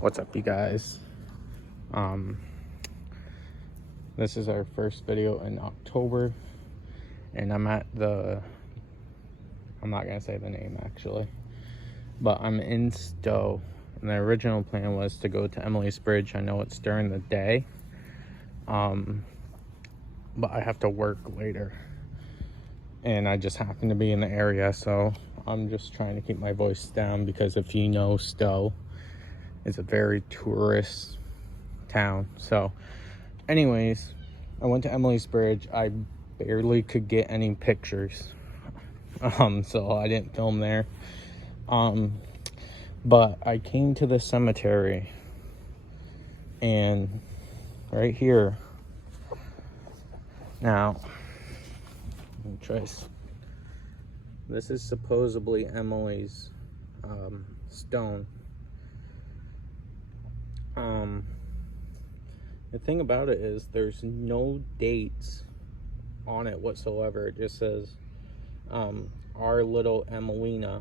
What's up, you guys? This is our first video in October, and I'm at I'm not gonna say the name actually, but I'm in Stow, and the original plan was to go to Emily's Bridge. I know it's during the day, but I have to work later, and I just happen to be in the area, so I'm just trying to keep my voice down, because if you know, Stow is a very tourist town. So anyways, I went to Emily's Bridge. I barely could get any pictures, so I didn't film there. But I came to the cemetery, and right here, now let me trace. This is supposedly Emily's stone. The thing about it is there's no dates on it whatsoever. It just says our little Emelina,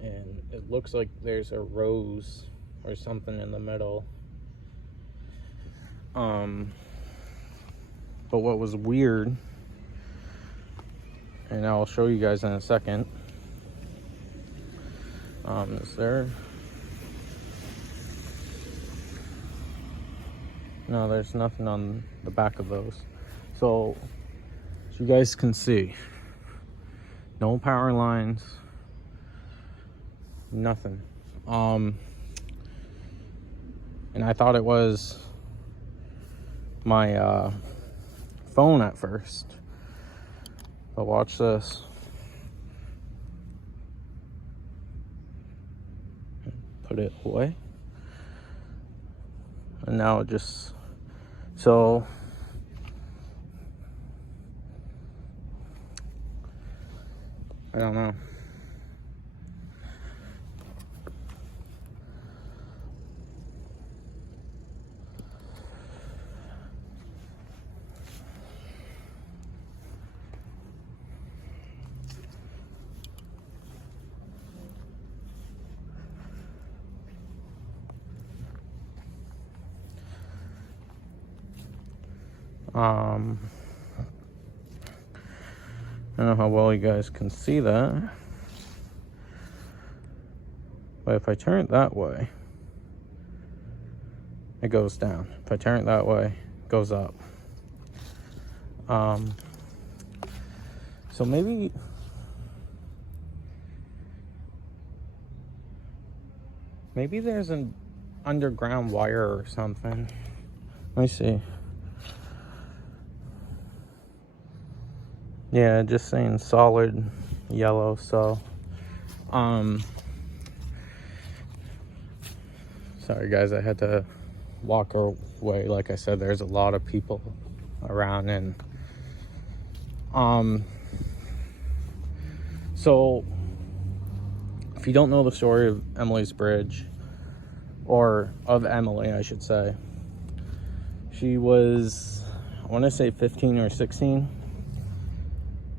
and it looks like there's a rose or something in the middle. But what was weird, and I'll show you guys in a second, is there? No, there's nothing on the back of those. So, as you guys can see, no power lines, nothing. And I thought it was my phone at first. But watch this. Put it away. And now it just, so I don't know. I don't know how well you guys can see that, but if I turn it that way, it goes down. If I turn it that way, it goes up. So maybe there's an underground wire or something. Let me see. Yeah, just saying solid yellow. So sorry guys, I had to walk away. Like I said, there's a lot of people around, and so if you don't know the story of Emily's Bridge, or of Emily I should say, she was, I want to say 15 or 16,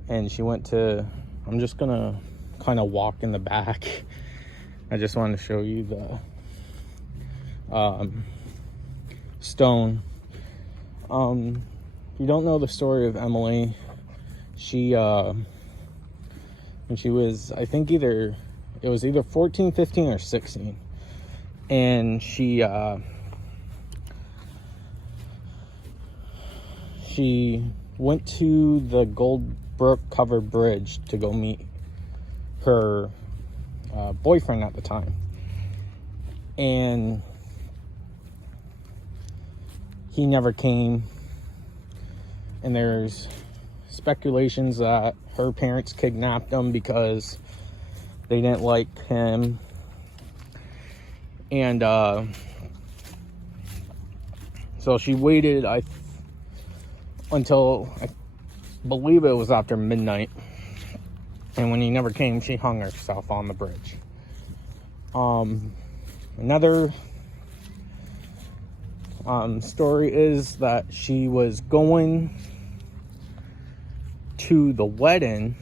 and she went to, I'm just gonna kind of walk in the back. I just wanted to show you the stone. If you don't know the story of Emily, she when she was, I think it was either 14, 15 or 16, and she went to the Gold Brook covered bridge to go meet her boyfriend at the time, and he never came, and there's speculations that her parents kidnapped him because they didn't like him, and so she waited until I believe it was after midnight, and when he never came, she hung herself on the bridge. Another story is that she was going to the wedding,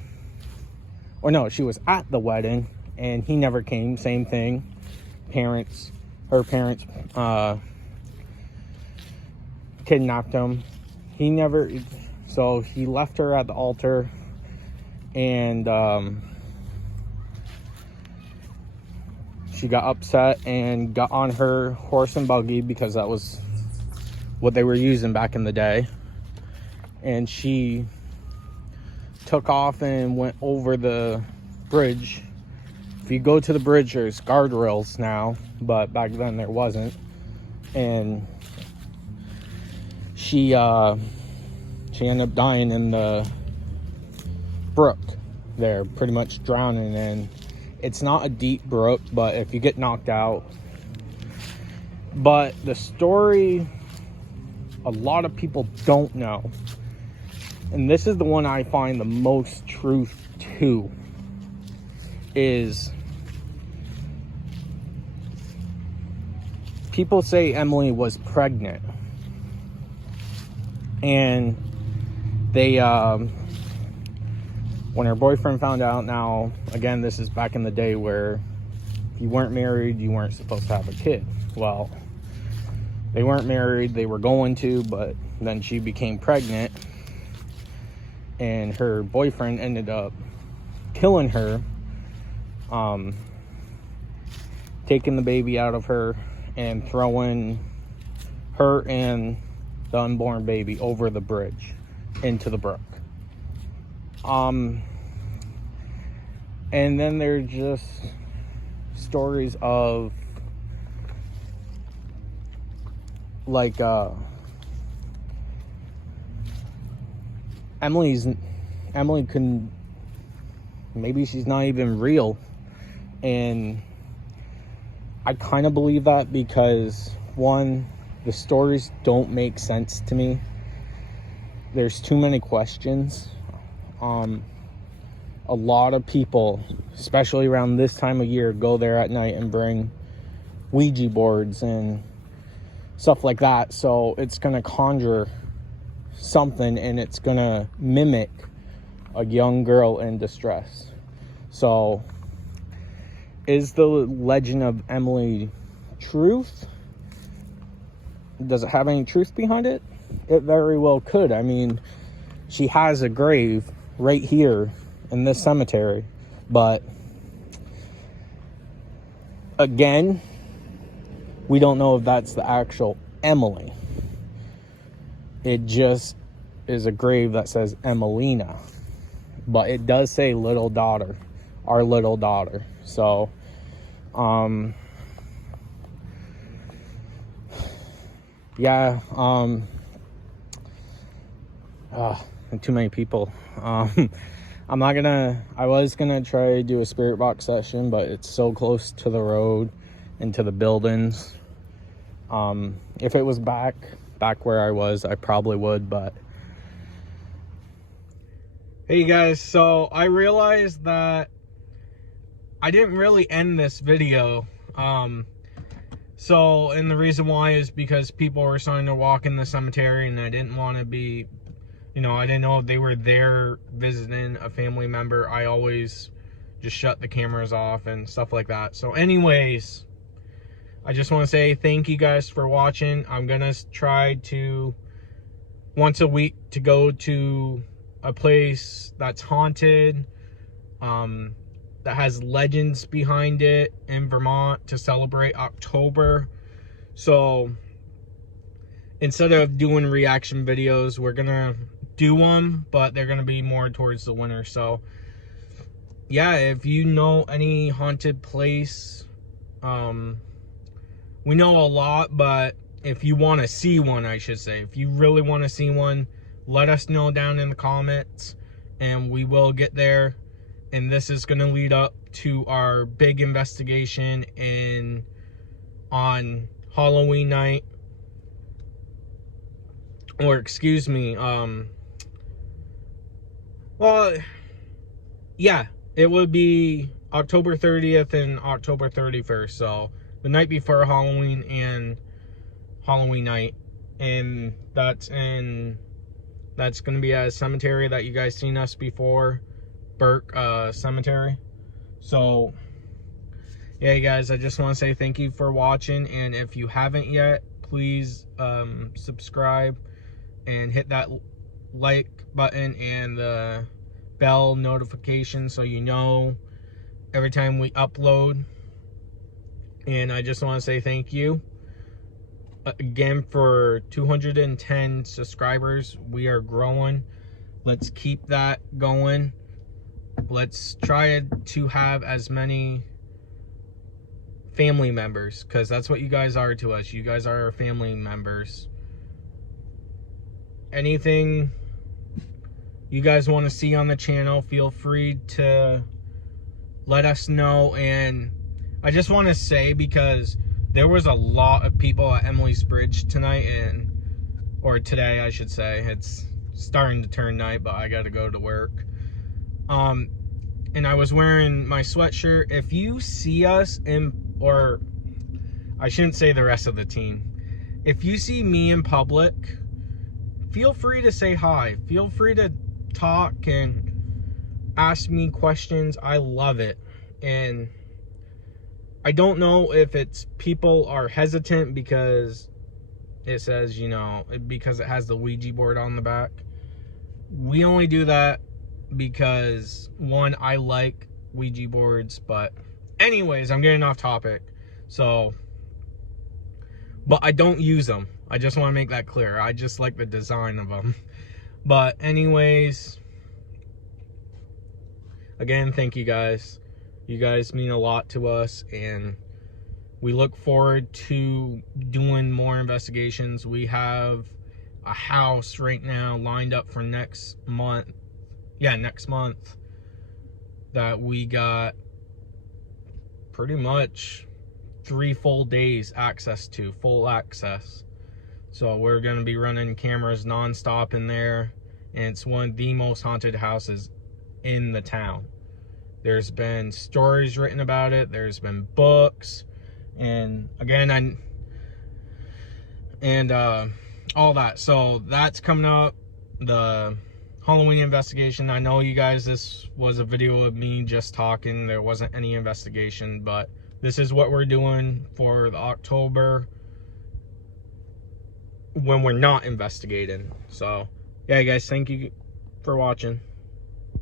or no, she was at the wedding, and he never came. Same thing. her parents kidnapped him. So he left her at the altar, and she got upset and got on her horse and buggy, because that was what they were using back in the day, and she took off and went over the bridge. If you go to the bridge, there's guardrails now, but back then there wasn't. And she ended up dying in the brook there, pretty much drowning. And it's not a deep brook, but if you get knocked out. But the story a lot of people don't know, and this is the one I find the most truth to, is people say Emily was pregnant, and they when her boyfriend found out, now again, this is back in the day where if you weren't married, you weren't supposed to have a kid. Well, they weren't married, they were going to, but then she became pregnant, and her boyfriend ended up killing her, taking the baby out of her and throwing her and the unborn baby over the bridge into the brook. And then there's just stories of like Emily couldn't, maybe she's not even real. And I kind of believe that, because one, the stories don't make sense to me. There's too many questions. A lot of people, especially around this time of year, go there at night and bring Ouija boards and stuff like that. So it's going to conjure something, and it's going to mimic a young girl in distress. So is the legend of Emily truth? Does it have any truth behind it? It very well could. I mean, she has a grave right here in this cemetery, but again, we don't know if that's the actual Emily. It just is a grave that says Emelina, but it does say little daughter, our little daughter. So yeah, too many people. I was gonna try to do a spirit box session, but it's so close to the road and to the buildings. If it was back where I was, I probably would, but hey guys, so I realized that I didn't really end this video. And the reason why is because people were starting to walk in the cemetery, and I didn't want to be, I didn't know if they were there visiting a family member. I always just shut the cameras off and stuff like that. So anyways, I just want to say thank you guys for watching. I'm going to try to, once a week, to go to a place that's haunted, that has legends behind it in Vermont, to celebrate October. So instead of doing reaction videos, we're going to do them, but they're going to be more towards the winter. So yeah, if you know any haunted place, we know a lot, but if you want to see one, I should say, if you really want to see one, let us know down in the comments, and we will get there. And this is going to lead up to our big investigation on Halloween night, or excuse me, well, yeah, it would be October 30th and October 31st. So the night before Halloween and Halloween night. And that's going to be at a cemetery that you guys seen us before, Burke Cemetery. So yeah, guys, I just want to say thank you for watching, and if you haven't yet, please subscribe and hit that like button and the bell notification so you know every time we upload. And I just want to say thank you again for 210 subscribers. We are growing. Let's keep that going. Let's try to have as many family members, because that's what you guys are to us. You guys are our family members. Anything you guys want to see on the channel, feel free to let us know. And I just want to say, because there was a lot of people at Emily's Bridge tonight, or today I should say. It's starting to turn night, but I got to go to work. And I was wearing my sweatshirt. If you see us or I shouldn't say the rest of the team, if you see me in public, feel free to say hi. Feel free to talk and ask me questions. I love it. And I don't know if it's people are hesitant because it says, you know, because it has the Ouija board on the back. We only do that because, one, I like Ouija boards. But anyways, I'm getting off topic. So, but I don't use them. I just want to make that clear. I just like the design of them. But anyways, again, thank you guys. You guys mean a lot to us, and we look forward to doing more investigations. We have a house right now lined up for next month. Yeah, next month, that we got pretty much 3 full days access to, full access. So we're going to be running cameras nonstop in there, and it's one of the most haunted houses in the town. There's been stories written about it. There's been books, and again, all that. So that's coming up. The Halloween investigation. I know you guys, this was a video of me just talking. There wasn't any investigation, but this is what we're doing for the October when we're not investigating. So yeah, guys, thank you for watching.